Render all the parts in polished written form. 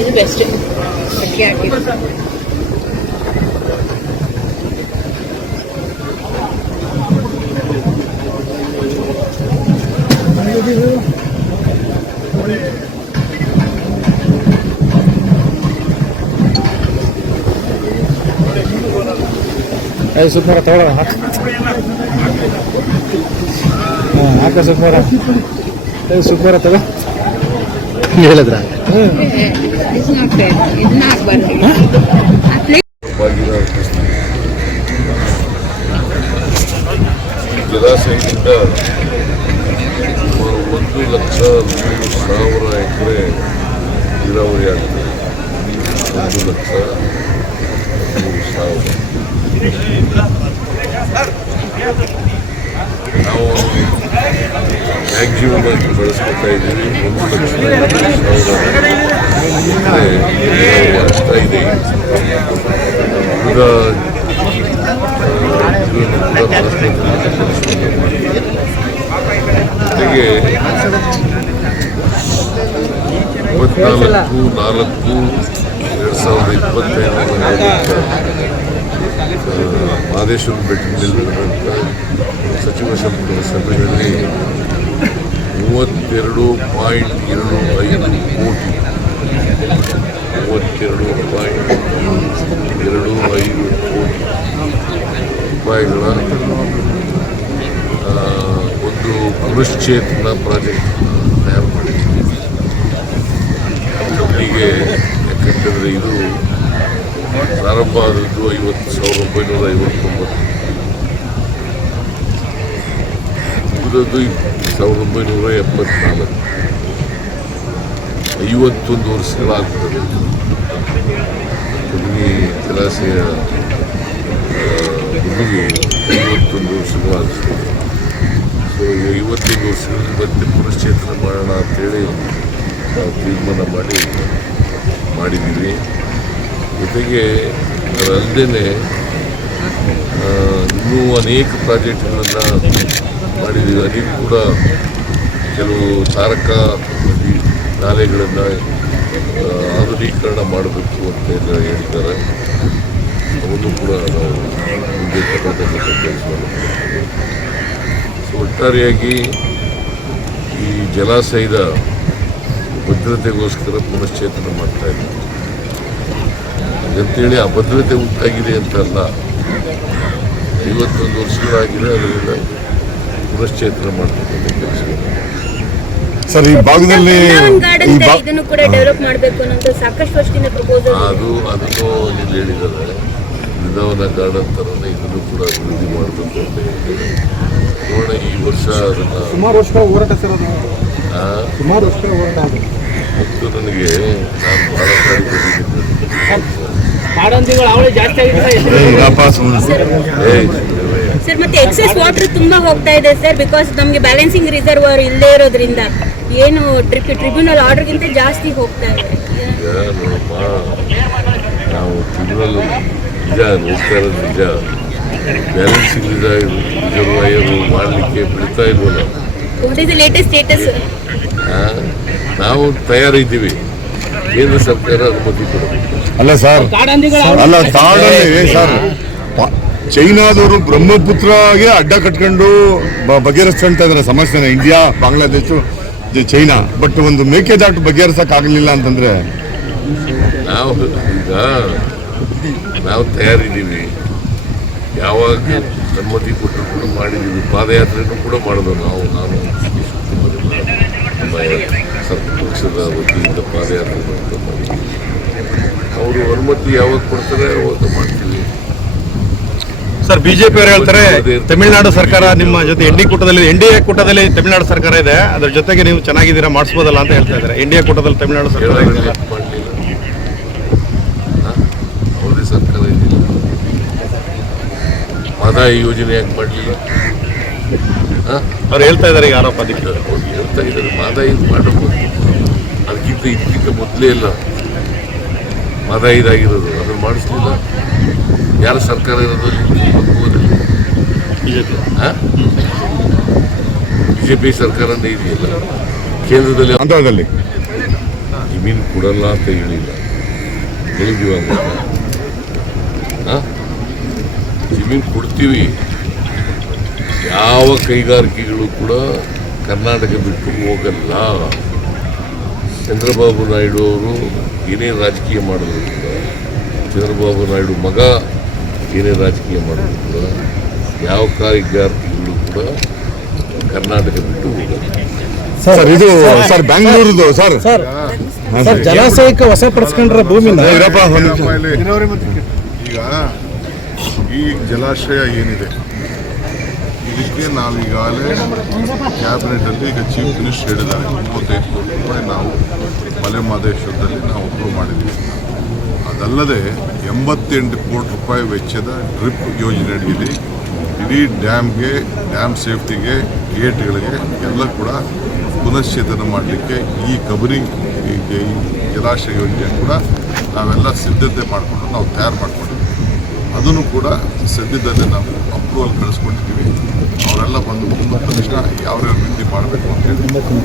ಇದು ಬೆಸ್ಟ್ ಅಕ್ಕಿ ಹಾಕಿದ್ದು. ಸುಮಾರು ತಗೊಳ್ಳೋಣ ಹಾಕ ಸುಮಾರು ಸುಮಾರು ತಗೋ ಹೇಳಿದ್ರ ಜಲಾಶಯದಿಂದ ಸುಮಾರು 1,03,000 ಎಕರೆ ನೀರಾವರಿ ಆಗ್ತದೆ. 1,03,000 ನಾವು ಮ್ಯಾಕ್ಸಿಮಮ್ ಆಗಿ ಬಳಸ್ಕೊತಾ ಇದ್ದೀವಿ. 1,20,000 ಆಗ್ತಾ ಇದೆ. ಈಗ ಜೊತೆಗೆ 24/4/2025 ಮಹದೇಶ್ವರ ಬೆಟ್ಟದಲ್ಲಿ ನಡೆದಂಥ ಸಚಿವ ಸಂಪುಟ ಸಭೆಯಲ್ಲಿ 32.25 ಕೋಟಿ ರೂಪಾಯಿಗಳ ಒಂದು ಪುನಶ್ಚೇತನ ಪ್ರಾಜೆಕ್ಟ್ ತಯಾರು ಮಾಡಿದ್ದೀವಿ. ಹೀಗೆ ಯಾಕಂತಂದರೆ ಇದು ಪ್ರಾರಂಭ ಆದದ್ದು 1959 ಮುಗಿದದ್ದು 1974. 51 ವರ್ಷಗಳಾಗ್ತದೆ. ಹುಡುಗಿ ಜಲಾಶಯ ಹುಡುಗಿ 51 ವರ್ಷಗಳಾಗ್ತದೆ. ಸೊ 51 ವರ್ಷಗಳಲ್ಲಿ ಮತ್ತೆ ಪುನಶ್ಚೇತನ ಮಾಡೋಣ ಅಂತೇಳಿ ನಾವು ತೀರ್ಮಾನ ಮಾಡಿದ್ದೀವಿ. ಜೊತೆಗೆ ಅದಲ್ಲದೆ ಇನ್ನೂ ಅನೇಕ ಪ್ರಾಜೆಕ್ಟ್ಗಳನ್ನು ಮಾಡಿದ್ದೀವಿ. ಅದಕ್ಕೆ ಕೂಡ ಕೆಲವು ತಾರಕ ನಾಲೆಗಳನ್ನು ಆಧುನೀಕರಣ ಮಾಡಬೇಕು ಅಂತೆಲ್ಲ ಹೇಳ್ತಾರೆ. ಅವನ್ನು ಕೂಡ ನಾವು ಮುಂದೆ ತಗೊಳ್ತಕ್ಕಂಥ ಕೆಲಸ ಮಾಡ್ತೀವಿ. ಸೊ ಒಟ್ಟಾರೆಯಾಗಿ ಈ ಜಲಾಶಯದ ಭದ್ರತೆಗೋಸ್ಕರ ಪುನಶ್ಚೇತನ ಮಾಡ್ತಾ ಇದ್ದೀವಿ. ಅಂತೇಳಿ ಆ ಭದ್ರತೆ ಉಂಟಾಗಿದೆ ಅಂತಲ್ಲ, 51 ವರ್ಷಗಳಾಗಿದೆ. ಅದರಿಂದ ಪುನಶ್ಚೇತನ ಮಾಡ್ತಕ್ಕಂಥ ಕೆಲಸ. ಸರ್, ಈ ಭಾಗದಲ್ಲಿ ಇದನ್ನು ಕೂಡ ಡೆವಲಪ್ ಮಾಡಬೇಕು ಅನ್ನೋ ಸಾಕಷ್ಟು ವರ್ಷದಿಂದ ಪ್ರಪೋಸಲ್ ಅದನ್ನು ಇಲ್ಲಿ ಹೇಳಿದ್ದಾರೆ. ಬೃಂದಾವನ ಗಾರ್ಡನ್ ಥರನೇ ಇದನ್ನು ಕೂಡ ಅಭಿವೃದ್ಧಿ ಮಾಡಬೇಕು ಅಂತ ಹೇಳಿದ್ದಾರೆ. ನೋಡೋಣ, ಈ ವರ್ಷ ಅದನ್ನು ಸುಮಾರು ವರ್ಷ ಹೋರಾಟ ಸರ್, ಸುಮಾರು ವರ್ಷ ಹೋರಾಟ ಮತ್ತು ನನಗೆ ನಾನು ಭಾಳ ಸಾರಿ ಬಂದಿದ್ದೀನಿ. ಸರ್, ಮತ್ತೆ ಎಕ್ಸೆಸ್ ವಾಟರ್ ತುಂಬಾ ಹೋಗ್ತಾ ಇದೆ ಸರ್. ಬಿಕಾಸ್ ನಮಗೆ ಬ್ಯಾಲೆನ್ಸಿಂಗ್ ರಿಸರ್ವರ್ ಇಲ್ಲದೆ ಇರೋದ್ರಿಂದ ಏನು ಟ್ರಿಬ್ಯುನಲ್ ಆರ್ಡರ್ಗಿಂತ ಜಾಸ್ತಿ ಹೋಗ್ತಾ ಇದೆ. ನೋಡಮ್ಮ, ನಾವು ಟ್ರಿಬ್ಯುನಲ್ ನಿಜ ಹೋಗ್ತಾ ಇರೋದು ನಿಜ. ಬ್ಯಾಲೆನ್ಸಿಂಗ್ ರಿಸರ್ವಾಯರ್ ಮಾಡಲಿಕ್ಕೆ ಬಿಡ್ತಾ ಇಲ್ವಲ್ಲ. What is the latest status? ನಾವು ತಯಾರಿದ್ದೀವಿ. ಕೇಂದ್ರ ಸರ್ಕಾರ ಅನುಮತಿ ಕೊಡಬೇಕು. ಅಲ್ಲ ಸರ್, ಅಲ್ಲ ಕಾಡಲ್ಲಿ ಸರ್ ಚೈನಾದವರು ಬ್ರಹ್ಮಪುತ್ರಗೆ ಅಡ್ಡ ಕಟ್ಕೊಂಡು ಬಗೆಹರಿಸ್ಕೊಳ್ತಾ ಇದ್ದಾರೆ ಸಮಸ್ಯೆನ. India, Bangladesh, China. ಬಟ್ ಒಂದು ಮೇಕೆದಾಟು ಬಗೆಹರಿಸಕ್ಕಾಗಲಿಲ್ಲ ಅಂತಂದ್ರೆ ನಾವು ತಯಾರಿದ್ದೀವಿ. ಯಾವಾಗ ಅನುಮತಿ ಕೊಟ್ಟರು ಕೂಡ ಮಾಡಿದ್ದೀವಿ. ಪಾದಯಾತ್ರೆನೂ ಕೂಡ ಮಾಡೋದು ನಾನು ಪಕ್ಷದ ವತಿಯಿಂದ ಪಾದಯಾತ್ರೆ ಮಾಡ್ತಾ ಮಾಡಿದ್ದೀವಿ. ಅವರು ಅನುಮತಿ ಯಾವಾಗ ಕೊಡ್ತಾರೆ ಅವಾಗ ಮಾಡ್ತೀವಿ. ಸರ್, ಬಿಜೆಪಿ ಅವರು ಹೇಳ್ತಾರೆ ತಮಿಳುನಾಡು ಸರ್ಕಾರ ನಿಮ್ಮ ಜೊತೆ ಎನ್ಡಿಎ ಕೂಟದಲ್ಲಿ ತಮಿಳುನಾಡು ಸರ್ಕಾರ ಇದೆ, ಅದ್ರ ಜೊತೆಗೆ ನೀವು ಚೆನ್ನಾಗಿದ್ದೀರಾ, ಮಾಡಿಸ್ಬೋದಲ್ಲ ಅಂತ ಹೇಳ್ತಾ ಇದ್ದಾರೆ. ಎನ್ಡಿಎ ಕೂಟದಲ್ಲಿ ತಮಿಳುನಾಡು ಸರ್ಕಾರ ಮಾಡಲಿಲ್ಲ, ಅವರೇ ಸರ್ಕಾರ ಇದ್ದಿಲ್ಲ. ಮಹದಾಯಿ ಯೋಜನೆ ಯಾಕೆ ಮಾಡಲಿಲ್ಲ? ಅವ್ರು ಹೇಳ್ತಾ ಇದ್ದಾರೆ ಈಗ ಆರೋಪ. ಅದಕ್ಕೆ ಅವ್ರು ಹೇಳ್ತಾ ಇದ್ದಾರೆ ಮಹದಾಯಿ ಮಾಡಬಹುದು. ಇದಕ್ಕಿಂತ ಮೊದಲೇ ಇಲ್ಲ ಮಹದಾಯಿದಾಗಿರೋದು. ಅದನ್ನು ಮಾಡಿಸ್ಲಿಲ್ಲ. ಯಾರ ಸರ್ಕಾರ ಇರೋದು? ಬಿಜೆಪಿ ಸರ್ಕಾರನೇ ಇದೆಯಲ್ಲ. ಕೇಂದ್ರದಲ್ಲಿ ಹಂತದಲ್ಲಿ ಜಮೀನು ಕೊಡಲ್ಲ ಅಂತ ಹೇಳಿಲ್ಲ, ಹೇಳಿದೀವ ಜಮೀನು ಕೊಡ್ತೀವಿ. ಯಾವ ಕೈಗಾರಿಕೆಗಳು ಕೂಡ ಕರ್ನಾಟಕ ಬಿಟ್ಟು ಹೋಗಲ್ಲ. ಚಂದ್ರಬಾಬು ನಾಯ್ಡು ಅವರು ಏನೇ ರಾಜಕೀಯ ಮಾಡಿದ್ರು ಕೂಡ, ಚಂದ್ರಬಾಬು ನಾಯ್ಡು ಮಗ ಏನೇ ರಾಜಕೀಯ ಮಾಡಿದ್ರು ಕೂಡ ಯಾವ ಕೈಗಾರಿಕೆಗಳು ಕೂಡ ಕರ್ನಾಟಕ ಬಿಟ್ಟು ಹೋಗಲ್ಲ. ಸರ್ ಇದು ಸರ್ ಬೆಂಗಳೂರದು ಸರ್ ಜಲಾಶಯಕ್ಕೆ ವಶಪಡಿಸ್ಕೊಂಡ್ರ ಭೂಮಿನ ಈಗ ಈ ಜಲಾಶಯ ಏನಿದೆ ಇದಕ್ಕೆ ನಾವು ಈಗಾಗಲೇ ಕ್ಯಾಬಿನೆಟಲ್ಲಿ ಈಗ ಚೀಫ್ ಮಿನಿಸ್ಟರ್ ಹೇಳಿದ್ದಾರೆ 35 ಕೋಟಿ ರೂಪಾಯಿ ನಾವು ಮಲೆ ಮಹದೇಶ್ವರದಲ್ಲಿ ನಾವು ಅಪ್ರೂವ್ ಮಾಡಿದ್ದೀವಿ. ಅದಲ್ಲದೆ 88 ಕೋಟಿ ರೂಪಾಯಿ ವೆಚ್ಚದ ಡ್ರಿಪ್ ಯೋಜನೆ ಅಡಿಯಲ್ಲಿ ಇಡೀ ಡ್ಯಾಮ್ಗೆ, ಡ್ಯಾಮ್ ಸೇಫ್ಟಿಗೆ, ಗೇಟ್ಗಳಿಗೆ ಎಲ್ಲ ಕೂಡ ಪುನಶ್ಚೇತನ ಮಾಡಲಿಕ್ಕೆ ಈ ಕಬಿನಿ ಈ ಜಲಾಶಯ ಯೋಜನೆ ಕೂಡ ನಾವೆಲ್ಲ ಸಿದ್ಧತೆ ಮಾಡಿಕೊಂಡು ನಾವು ತಯಾರು ಮಾಡ್ಕೊಂಡಿದ್ದೀವಿ. ಅದನ್ನು ಕೂಡ ಸದ್ಯದಲ್ಲೇ ನಾವು ಅಪ್ರೂವಲ್ ಕಳಿಸ್ಕೊಂಡಿದ್ದೀವಿ. ಅವರೆಲ್ಲ ಬಂದು ಮುಂದಿನ ತಕ್ಷಣ ಯಾವ್ಯಾವ ರೀತಿ ಮಾಡಬೇಕು ಅಂತ ಹೇಳಿ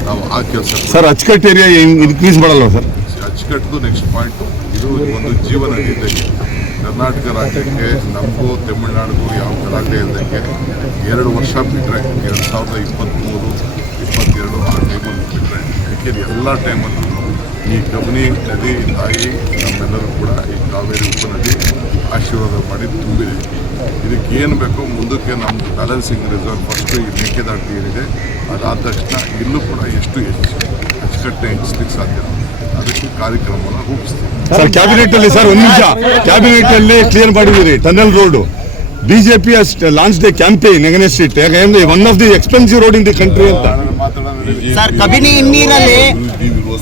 ನಾವು ಆ ಕೆಲಸ ಸರ್ ಅಚ್ಚುಕಟ್ಟು ಏರಿಯಾ ಇನ್ಕ್ರೀಸ್ ಮಾಡಲ್ವ ಸರ್? ಅಚ್ಚುಕಟ್ಟು ನೆಕ್ಸ್ಟ್ ಪಾಯಿಂಟು. ಇದು ಒಂದು ಜೀವನ ಇದ್ದಂಗೆ ಕರ್ನಾಟಕ ರಾಜ್ಯಕ್ಕೆ ನಮಗೂ ತಮಿಳುನಾಡಿಗೂ ಯಾವ ಗಲಾಟೆ ಇದ್ದಂಗೆ 2 ವರ್ಷ ಬಿಟ್ಟರೆ 2023, 2022 ಆ ಟೈಮಲ್ಲಿ ಬಿಟ್ಟರೆ, ಯಾಕೆಂದರೆ ಎಲ್ಲ ಟೈಮಲ್ಲೂ ಈ ಕಬಿನಿ ನದಿ ತಾಯಿ ನಮ್ಮೆಲ್ಲರೂ ಕೂಡ ಈ ಕಾವೇರಿ ಉಪನದಿ ಆಶೀರ್ವಾದ ಮಾಡಿ ತುಂಬಿದೆ. ಇದಕ್ಕೆ ಏನು ಬೇಕೋ ಮುಂದಕ್ಕೆ ನಮ್ಮ ಬ್ಯಾಲೆನ್ಸಿಂಗ್ ರಿಸರ್ವ್ ಫಸ್ಟು ಈ ಮೇಕೆದಾಟು ಏನಿದೆ ಅದಾದ ತಕ್ಷಣ ಇಲ್ಲೂ ಕೂಡ ಎಷ್ಟು ಅಚ್ಚುಕಟ್ಟೆ ಹೆಚ್ಚಲಿಕ್ಕೆ ಸಾಧ್ಯ ಅದಕ್ಕೆ ಕಾರ್ಯಕ್ರಮವನ್ನು ರೂಪಿಸ್ತೀವಿ. ಸರ್ ಕ್ಯಾಬಿನೆಟ್ ಅಲ್ಲಿ ಸರ್ ಒಂದು ನಿಮಿಷ, ಕ್ಯಾಬಿನೆಟ್ ಅಲ್ಲಿ ಕ್ಲಿಯರ್ ಮಾಡಿದ್ದೀರಿ tunnel road. BJP launch the campaign against it, ಯಾಕಂದ್ರೆ one of the expensive road in the country ಅಂತ.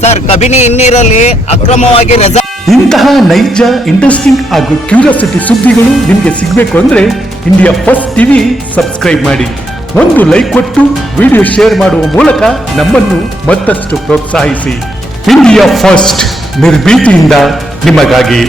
ಸರ್ ಕಬಿನಿ ಹಿನ್ನೀರಲ್ಲಿ ಅಕ್ರಮವಾಗಿ ಇಂತಹ ನೈಜ, ಇಂಟ್ರೆಸ್ಟಿಂಗ್ ಹಾಗೂ ಕ್ಯೂರಿಯಾಸಿಟಿ ಸುದ್ದಿಗಳು ನಿಮಗೆ ಸಿಗಬೇಕು ಅಂದ್ರೆ ಇಂಡಿಯಾ ಫಸ್ಟ್ ಟಿವಿ ಸಬ್ಸ್ಕ್ರೈಬ್ ಮಾಡಿ. ಒಂದು ಲೈಕ್ ಕೊಟ್ಟು ವಿಡಿಯೋ ಶೇರ್ ಮಾಡುವ ಮೂಲಕ ನಮ್ಮನ್ನು ಮತ್ತಷ್ಟು ಪ್ರೋತ್ಸಾಹಿಸಿ. ಇಂಡಿಯಾ ಫಸ್ಟ್, ನಿರ್ಭೀತಿಯಿಂದ ನಿಮಗಾಗಿ.